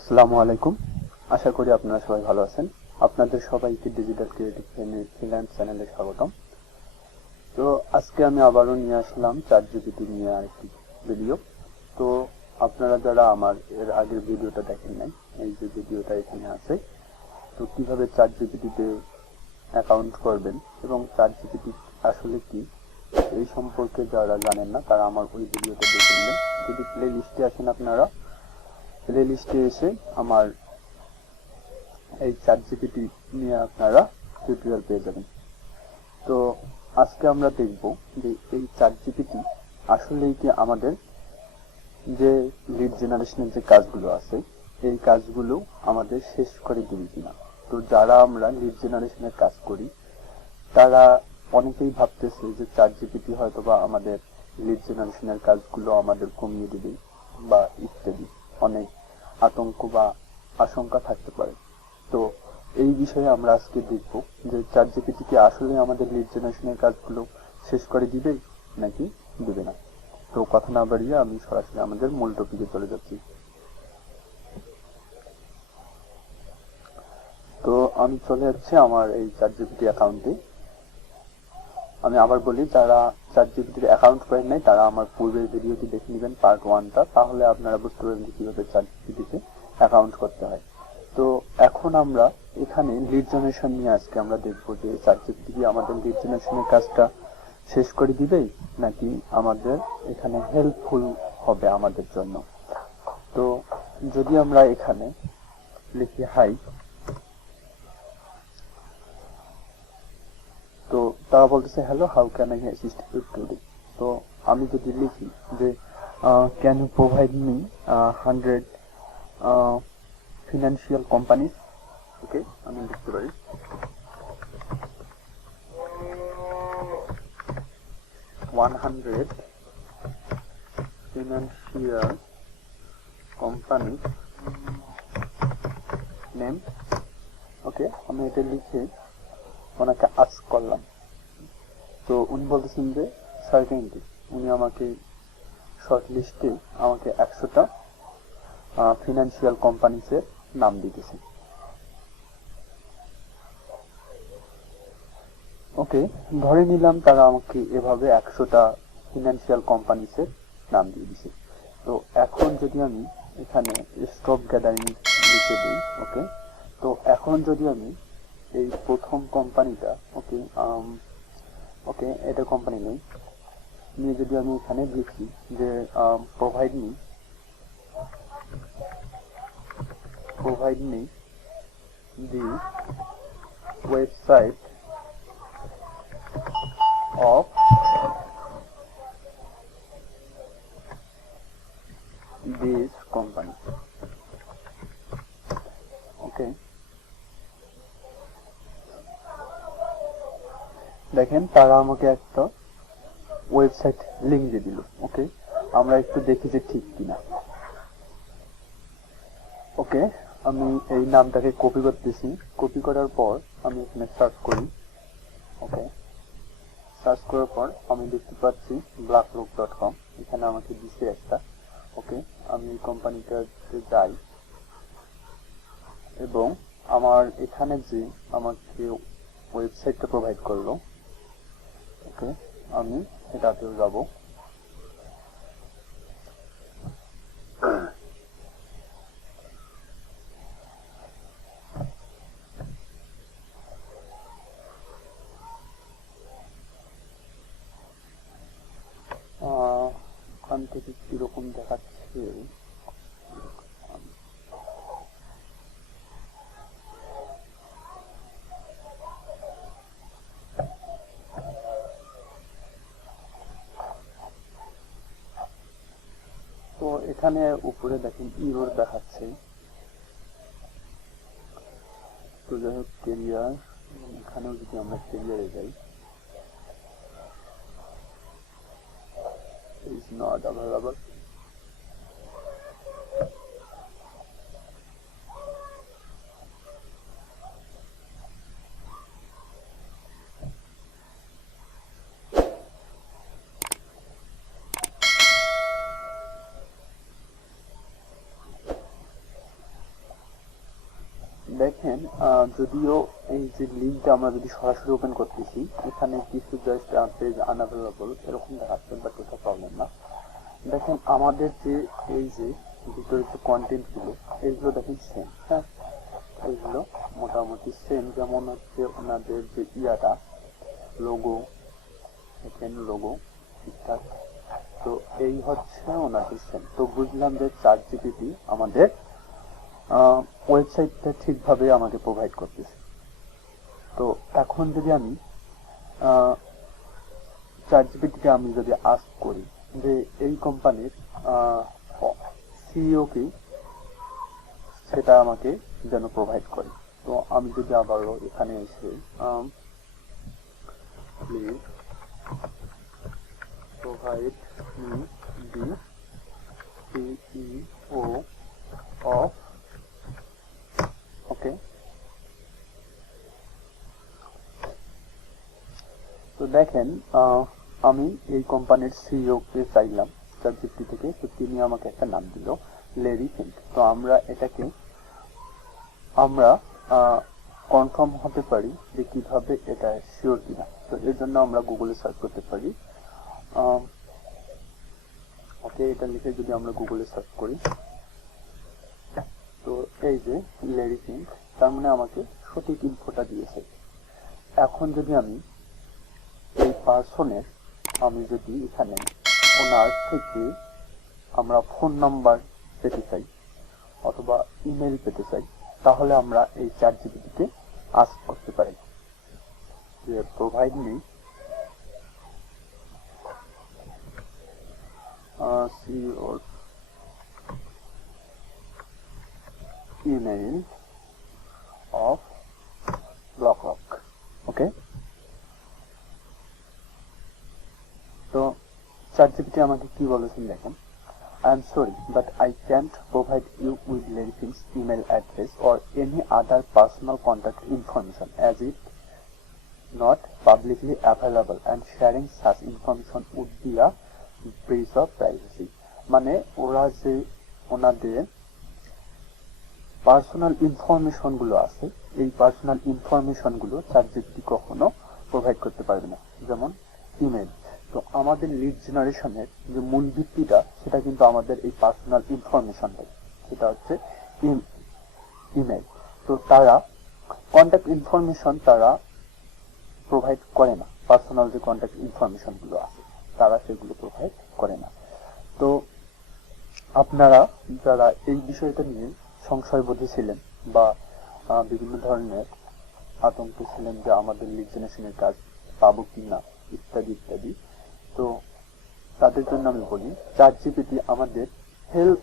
আসসালামু আলাইকুম। আশা করি আপনারা সবাই ভালো আছেন। আপনাদের সবাইকে ডিজিটাল ক্রিয়েটিভ ফ্রিল্যান্স চ্যানেলে স্বাগতম। তো আজকে আমি আবারও নিয়ে আসলাম ChatGPT নিয়ে আরেকটি ভিডিও। তো আপনারা যারা আমার এর আগের ভিডিওটা দেখেন নাই, এই যে ভিডিওটা এখানে আছে, তো কিভাবে ChatGPT-তে অ্যাকাউন্ট করবেন এবং ChatGPT আসলে কি এই সম্পর্কে যারা জানেন না তারা আমার ওই ভিডিওটা দেখে নেবেন। যদি প্লে লিস্টে আসেন, আপনারা প্লে লিস্টে এসে আমার এই ChatGPT নিয়ে আপনারা টিউটোরিয়াল পেয়ে যাবেন। তো আজকে আমরা দেখব যে এই ChatGPT আসলেই কি আমাদের যে লিড জেনারেশনের যে কাজগুলো আছে এই কাজগুলো আমাদের শেষ করে দিবে কিনা। তো যারা আমরা লিড জেনারেশনের কাজ করি তারা অনেকেই ভাবতেছে যে ChatGPT হয়তোবা আমাদের লিড জেনারেশনের কাজগুলো আমাদের কমিয়ে দিবে বা ইত্যাদি অনেক আতঙ্ক বা আশঙ্কা থাকতে পারে। তো এই বিষয়ে আমরা আজকে দেখব যে ChatGPT কি আসলে আমাদের লিড জেনারেশনের কাজগুলো শেষ করে দিবে নাকি দিবে না। তো কথা না বাড়িয়ে আমি সরাসরি আমাদের মূল টপিকে চলে যাচ্ছি। তো আমি চলে যাচ্ছি আমার এই ChatGPT অ্যাকাউন্টে। আমি আবার বলি, যারা ChatGPT অ্যাকাউন্ট করেন নাই তারা আমার পূর্বের ভিডিওটি দেখে নেবেন, পার্ট 1টা, তাহলে আপনারা বুঝতে পারবেন যে কিভাবে ChatGPT-তে অ্যাকাউন্ট করতে হয়। তো এখন আমরা এখানে লিড জেনারেশন নিয়ে আজকে আমরা দেখবো যে ChatGPT কি আমাদের লিড জেনারেশনের কাজটা শেষ করে দিবে নাকি আমাদের এখানে হেল্পফুল হবে আমাদের জন্য। তো যদি আমরা এখানে লিখি হাই, তো তারা বলতেছে hello, how can I assist you today. তো আমি যদি লিখি যে can you provide me 100 financial companies, okay, আমি লিখতে পারি 100 ফিনান্সিয়াল কোম্পানি নেম। ওকে, আমি এটা লিখে ওনাকে আস্ক করলাম। তো উনি বলতেছেন যে সার্টেনটি, উনি আমাকে শর্ট লিস্টে আমাকে 100টা ফিনান্সিয়াল কোম্পানিজের নাম দিতেছে। ওকে, ধরে নিলাম তারা আমাকে এভাবে 100টা ফিনান্সিয়াল কোম্পানিজের নাম দিয়ে দিছে। তো এখন যদি আমি এখানে স্টপ গ্যাদারিং লিখে দিই, ওকে, তো এখন যদি আমি এই প্রথম কোম্পানিটা, ওকে ওকে এটা কোম্পানি নেই, নিয়ে যদি আমি এখানে লিখি যে provide me the website of this company, ওকে, দেখেন তারা আমাকে একটা ওয়েবসাইট লিংক দিয়ে দিল। ওকে, আমরা একটু দেখি যে ঠিক কিনা। ওকে, আমি এই নামটাকে কপি করতেছি। কপি করার পর আমি এখানে সার্চ করি। ওকে, সার্চ করার পর আমি দেখতে পাচ্ছি blackrock.com, এখানে আমাকে দিছে একটা। ওকে, আমি এই কোম্পানিটাতে যাই এবং আমার এখানে যে আমাকে ওয়েবসাইটটা প্রোভাইড করলো, ওকে, আমি এটাতেও যাব। ওখান থেকে কিরকম দেখাচ্ছে, তো এখানে উপরে দেখেন ইরর দেখাচ্ছে। তো যাই হোক, কেরিয়ার, এখানেও যদি আমরা কেরিয়ারে যাই, is not available. দেখেন যদিও এই যে লিঙ্কটা আমরা যদি সরাসরি ওপেন করতেছি, এখানে কিছু জাস্ট পেজ আনঅ্যাভেলেবল এরকম দেখাচ্ছে, বাট এটা প্রবলেম না। দেখেন আমাদের যে এই যে ভিতরে যে কন্টেন্ট গুলো, এইগুলো দেখেন সেম। হ্যাঁ, এইগুলো মোটামুটি সেম। যেমন হচ্ছে ওনাদের যে ইয়াটা লোগো, দেখেন লোগো ঠিকঠাক। তো এই হচ্ছে ওনাদের সেম। তো বুঝলাম যে ChatGPT আমাদের ওয়েবসাইটটা ঠিকভাবে আমাকে প্রোভাইড করতেছে। তো এখন যদি আমি ChatGPT-কে আমি যদি আস্ক করি যে এই কোম্পানির সিইও কি, সেটা আমাকে যেন প্রোভাইড করে। তো আমি যদি আবারও এখানে এসে please provide me the CEO of, okay. তো দেখেন আমি এই কোম্পানির সিইও কে চাইলাম ChatGPT থেকে। তো তিনি আমাকে একটা নাম দিল, লেরি ফিঙ্ক। তো আমরা এটাকে কনফার্ম হতে পারি যে কিভাবে এটা শিওর কিনা। তো এর জন্য আমরা গুগলে সার্চ করতে পারি। ওকে, এটা লিখে যদি আমরা গুগলে সার্চ করি, তো এই যে লেরি ফিঙ্ক, তার মানে আমাকে সঠিক ইনফোটা দিয়েছে। এখন যদি আমি এই পার্সনের আমি যদি এখানে ওনার থেকে আমরা ফোন নাম্বার পেতে চাই অথবা ইমেল পেতে চাই, তাহলে আমরা এই ChatGPT-কে আস্ক করতে পারি যে প্রোভাইড মি সিইওর ইমেইল অফ ব্লকরক। ওকে, তো ChatGPT আমাকে কি বলেছেন দেখেন, I am sorry, but I can't provide you with Larry Fink's email address or any other personal contact information, as it not publicly available, and sharing such information would be a breach of privacy. মানে ওরা যে ওনাদের personal information গুলো আছে, এই personal information গুলো ChatGPT কখনো provide করতে পারবে না, যেমন ইমেল। তো আমাদের লিড জেনারেশনের যে মূল ভিত্তিটা, সেটা কিন্তু আমাদের এই পার্সোনাল ইনফরমেশনটাই, সেটা হচ্ছে ইমেল। তো তারা কন্ট্যাক্ট ইনফরমেশন তারা প্রোভাইড করে না, পার্সোনাল যে কন্ট্যাক্ট ইনফরমেশন গুলো আছে তারা সেগুলো প্রোভাইড করে না। তো আপনারা যারা এই বিষয়টা নিয়ে সংশয়বোধে ছিলেন বা বিভিন্ন ধরনের আতঙ্কে ছিলেন যে আমাদের লিড জেনারেশনের কাজ পাবো কিনা ইত্যাদি ইত্যাদি, তো তাদের জন্য আমি বলি ChatGPT আমাদের হেল্প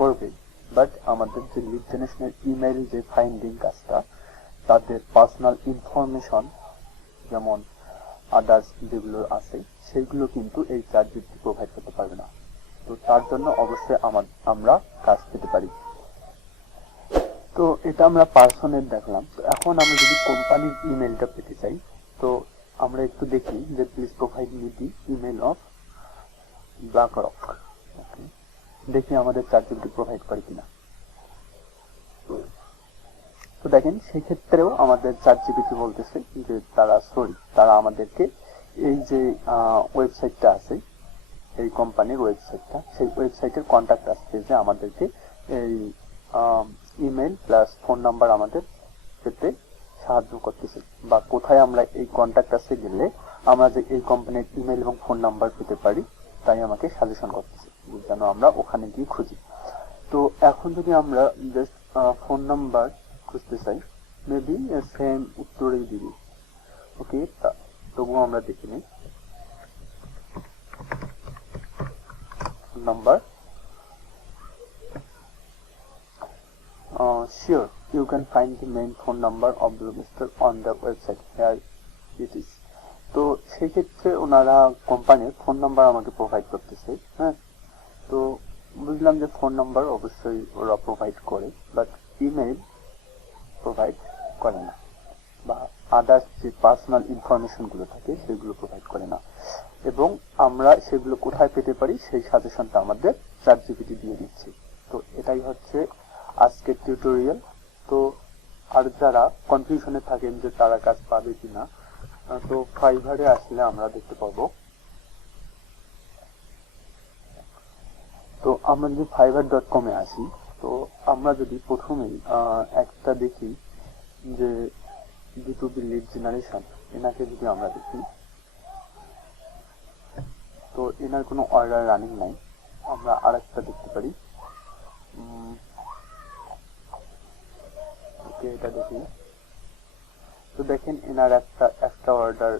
করবে, বাট আমাদের যে লিড জেনারেশনের ইমেইল যে ফাইন্ডিং কাজটা, তাদের পার্সোনাল ইনফরমেশন যেমন আদার্স যেগুলো আছে সেইগুলো কিন্তু এই ChatGPT প্রোভাইড করতে পারবে না। তো তার জন্য অবশ্যই আমরা কাজ পেতে পারি। তো এটা আমরা পার্সনের দেখলাম। তো এখন আমরা যদি কোম্পানির ইমেলটা পেতে চাই, তো আমরা একটু দেখি যে please provide me the email of BlackRock. Okay, দেখি আমাদের ChatGPT প্রোভাইড করে কিনা। তো দেখেন সেই ক্ষেত্রেও আমাদের ChatGPT বলতেছে যে তারা আমাদেরকে এই যে ওয়েবসাইটটা আছে, এই কোম্পানির ওয়েবসাইটটা, সেই ওয়েবসাইটের কন্ট্যাক্ট আসছে যে আমাদেরকে এই ইমেল প্লাস ফোন নাম্বার আমাদের পেতে সাহায্য করতেছে, বা কোথায় আমরা এই কন্ট্যাক্ট আসে গেলে আমরা যে এই কোম্পানির ইমেল এবং ফোন নাম্বার পেতে পারি, তাই আমাকে সাজেশন করতেছে যেন আমরা ওখানে গিয়ে খুঁজি। তো এখন যদি আমরা জাস্ট ফোন নাম্বার খুঁজতে চাই, মেবি সেম উত্তরেই দিবি। ওকে, তবুও আমরা দেখি নিই number. Sure, you can find the main phone number of the register on the website. Here it is. তো সেই ক্ষেত্রে ওনারা কোম্পানির ফোন নাম্বার আমাকে প্রোভাইড করতেছে। হ্যাঁ, তো বুঝলাম যে ফোন নাম্বার অবশ্যই ওরা প্রোভাইড করে, বাট ইমেইল প্রোভাইড করে না, বা আদার্স যে পার্সোনাল ইনফরমেশন গুলো থাকে সেগুলো প্রোভাইড করে না। এবং আমরা সেগুলো কোথায় পেতে পারি সেই সাজেশনটা আমাদের ChatGPT দিয়ে দিচ্ছে। তো এটাই হচ্ছে আজকের টিউটোরিয়াল। তো আর যারা কনফিউশনে থাকেন যে তারা কাজ পাবে কিনা, তো ফাইভারে আসলে আমরা দেখতে পাবো। তো আমরা যদি fiverr.com-এ আসি, তো আমরা যদি প্রথমেই একটা দেখি যে B2B লিড জেনারেশন, এনাকে যদি আমরা দেখি, তো এনার কোনো অর্ডার রানিং নাই। আমরা আরেকটা দেখতে পারি, এটা দেখি। তো দেখেন এনার একটা অর্ডার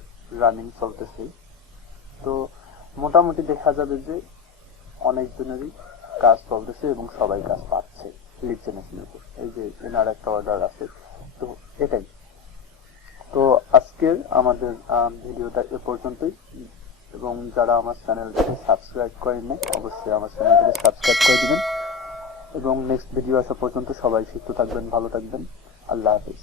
রানিং চলতেছে। তো মোটামুটি দেখা যাবে যে অনেকজনেরই কাজ চলতেছে এবং সবাই কাজ পাচ্ছে লিড জেনারেশনের উপর। এই যে এনার একটা অর্ডার আছে। তো এটাই। তো আজকের আমাদের ভিডিওটা এ পর্যন্তই, এবং যারা আমার চ্যানেলটাকে সাবস্ক্রাইব করেননি অবশ্যই আমার চ্যানেলটাকে সাবস্ক্রাইব করে দিবেন, এবং নেক্সট ভিডিও আসা পর্যন্ত সবাই সুস্থ থাকবেন, ভালো থাকবেন। আল্লাহ হাফেজ।